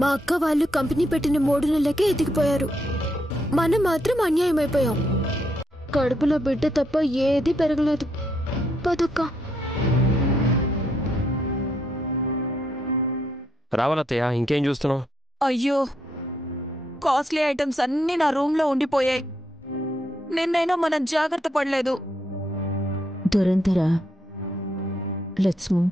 మా అక్క వాళ్ళు కంపెనీ పెట్టిన 3 నెలలకే ఎదిగిపోయారు. మనం మాత్రం అన్యాయం అయిపోయాం. కడుపులో బిడ్డ తప్ప ఏది పెరగలేదు. పదక్క. రావాలత్తయ్య, ఇంకేం చూస్తున్నావు? అయ్యో, కాస్ట్లీ ఐటమ్స్ అన్నీ నా రూమ్లో ఉండిపోయాయి. నిన్నైనా మనం జాగ్రత్త పడలేదు. దురంతరా, లెట్స్ మూవ్.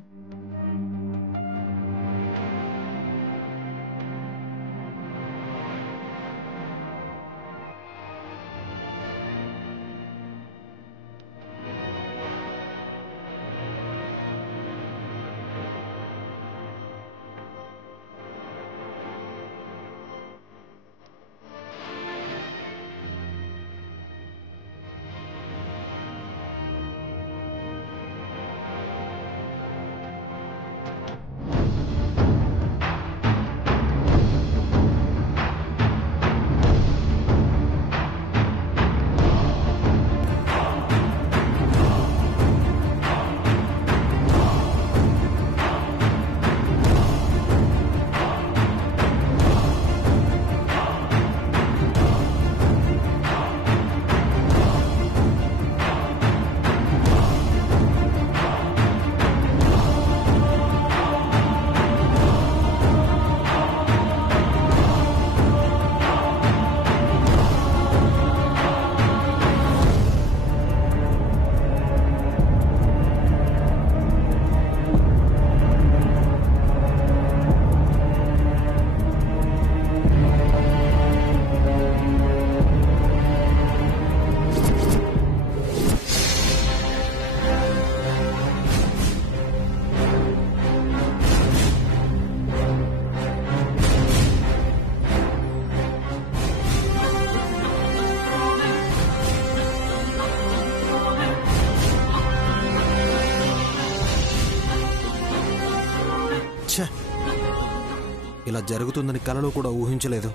ఇలా జరుగుతుందని కలలో కూడా ఊహించలేదు.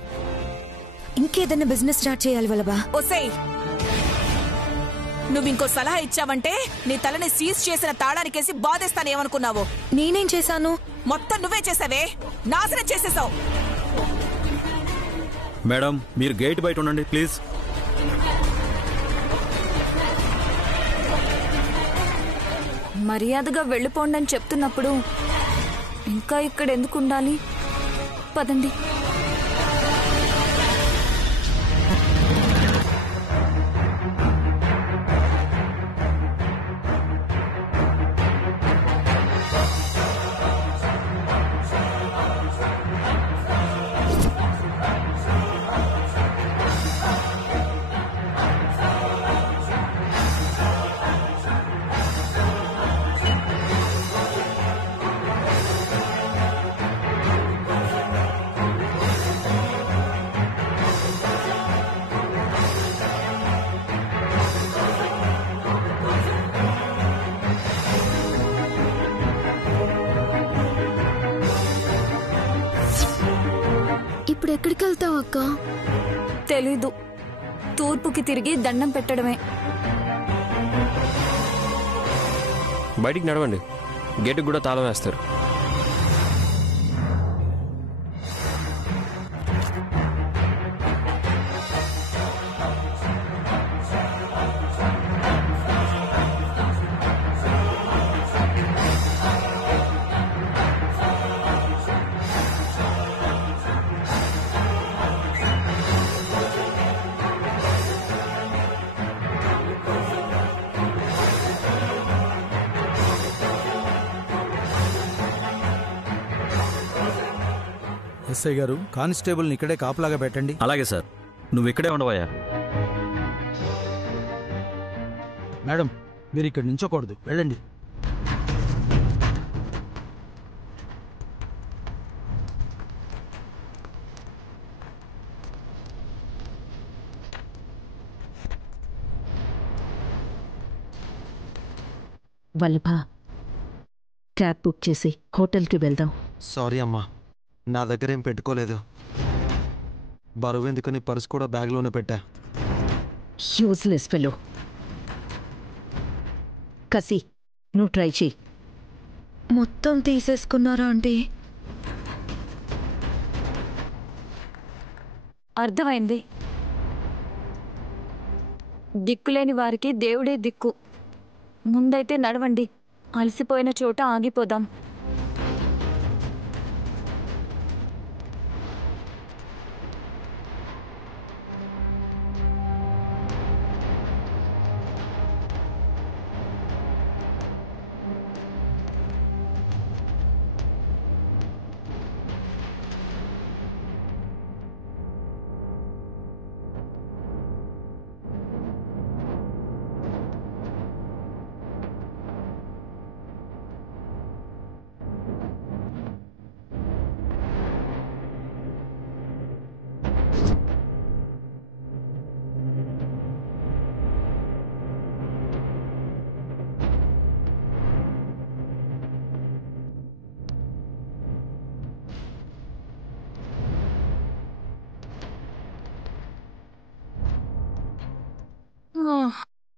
ఇంకేదన్నా బిజినెస్ స్టార్ట్ చేయాలి వల్లభా. ఒసేయ్, నువ్వింకో సలహా ఇచ్చావంటే నీ తలని సీజ్ చేసిన తాళానికేసి బాధేస్తానేమనుకున్నావు? నేనేం చేశాను? మొత్తం నువ్వే చేసావే, నాశనం చేసేసావు. మేడం, మీరు గేట్ బయట ఉండండి ప్లీజ్. మర్యాదగా వెళ్ళిపోండి అని చెప్తున్నప్పుడు ఇంకా ఇక్కడ ఎందుకు ఉండాలి? పదండి. ఇప్పుడు ఎక్కడికి వెళ్తావు అక్క? తెలీదు. తూర్పుకి తిరిగి దండం పెట్టడమే. బయటికి నడవండి, గేటుకు కూడా తాళం వేస్తారు. ఎస్ఐ గారు, కానిస్టేబుల్ని ఇక్కడే కాపలాగా పెట్టండి. అలాగే సార్, నువ్వు ఇక్కడే ఉండవయ్యా. మేడం, మీరు ఇక్కడ నించోకూడదు, వెళ్ళండి. వల్లభా, క్యాబ్ బుక్ చేసి హోటల్కి వెళ్దాం. సారీ అమ్మా, నా దగ్గర ఏం పెట్టుకోలేదు. బరువు ఎందుకని పర్స్ కూడా బ్యాగ్లోనే పెట్టా. Useless fellow. కసి, నువ్వు ట్రై చేయి. మొత్తం తీసేసుకున్నారా అంటే? అర్థమైంది. దిక్కులేని వారికి దేవుడే దిక్కు. ముందైతే నడవండి, అలసిపోయిన చోట ఆగిపోదాం.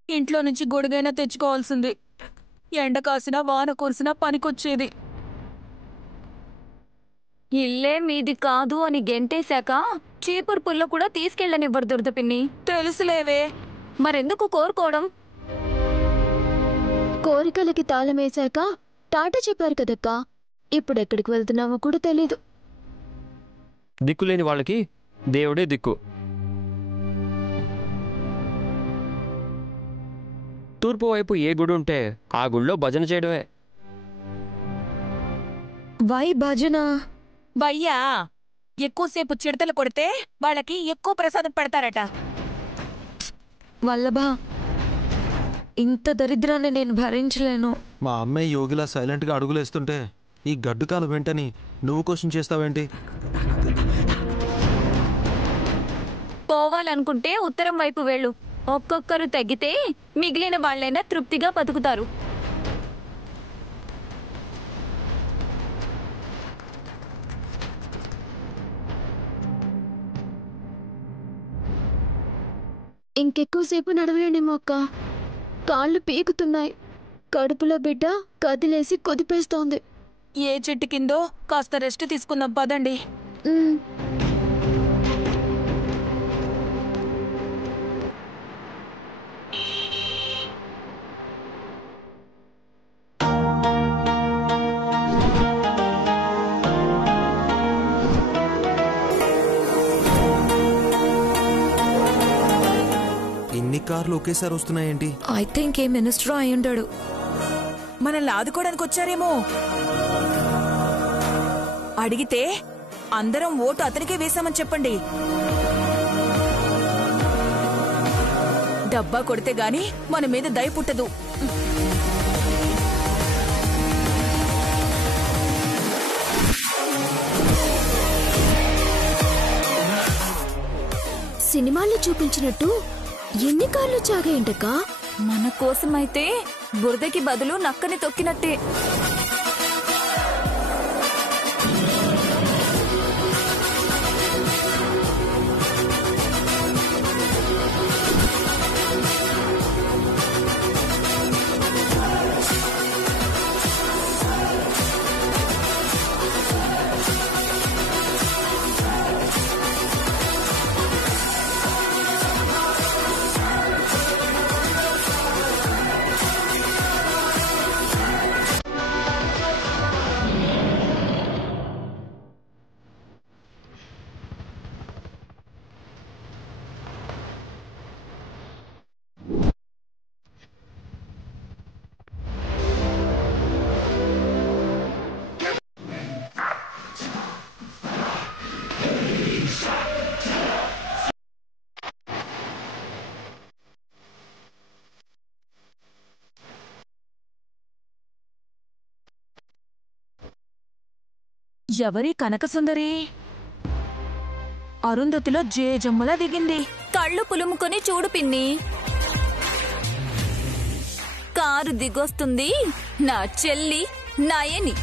ఇంట్లో నుంచి గొడుగైనా తెచ్చుకోవాల్సింది. ఎండ కాసినా వాన కురిసినా పనికొచ్చేది. ఇల్లే మీది కాదు అని గెంటేశాక చీపురు పుల్ల కూడా తీసుకెళ్ళనివ్వరు దురద పిన్ని. తెలుసులేవే. మరెందుకు కోరుకోవడం? కోరికలకి తాళం వేశాక టాటా చెప్పారు కదక్కా. ఇప్పుడు ఎక్కడికి వెళ్తున్నామో కూడా తెలీదు. దిక్కులేని వాళ్ళకి దేవుడే దిక్కు. తూర్పు వైపు ఏ గుడి ఉంటే ఆ గుడిలో భజన చేయడమే. వై భజన? భయ్యా, ఎక్కువసేపు చిడతలు కొడితే వాళ్ళకి ఎక్కువ ప్రసాదం పెడతారట. వల్లభా, ఇంత దరిద్రాన్ని నేను భరించలేను. మా అమ్మాయి యోగిలా సైలెంట్గా అడుగులేస్తుంటే ఈ గడ్డు కాలం వెంటని నువ్వు క్వశ్చన్ చేస్తావేంటి? పోవాలనుకుంటే ఉత్తరం వైపు వెళ్ళు. ఒక్కొక్కరు తగ్గితే మిగిలిన వాళ్ళైనా తృప్తిగా బతుకుతారు. ఇంకెక్కువసేపు నడవలేనేమో అక్క. కాళ్ళు పీకుతున్నాయి. కడుపులో బిడ్డ కదిలేసి కొదిపేస్తోంది. ఏ చెట్టు కిందో కాస్త రెస్ట్ తీసుకుందాం పదండి. ఉమ్. ఇన్ని కార్లు ఒకేసారి వస్తున్నాయేంటి? ఐ థింక్ ఏ మినిస్టర్ అయి ఉంటాడు. మనల్ని ఆదుకోవడానికి వచ్చారేమో. అడిగితే అందరం ఓటు అతనికే వేశామని చెప్పండి. డబ్బా కొడితే గాని మన మీద దయ పుట్టదు. సినిమాల్లో చూపించినట్టు ఎన్ని కార్లు చాగాయంటక్కా? మన కోసమైతే బురదకి బదులు నక్కని తొక్కినట్టే. ఎవరి కనకసుందరి? అరుంధతిలో జేజమ్మలా దిగింది. కళ్ళు పులుముకొని చూడు పిన్ని. కారు దిగొస్తుంది నా చెల్లి నయని.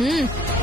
మ్మ్.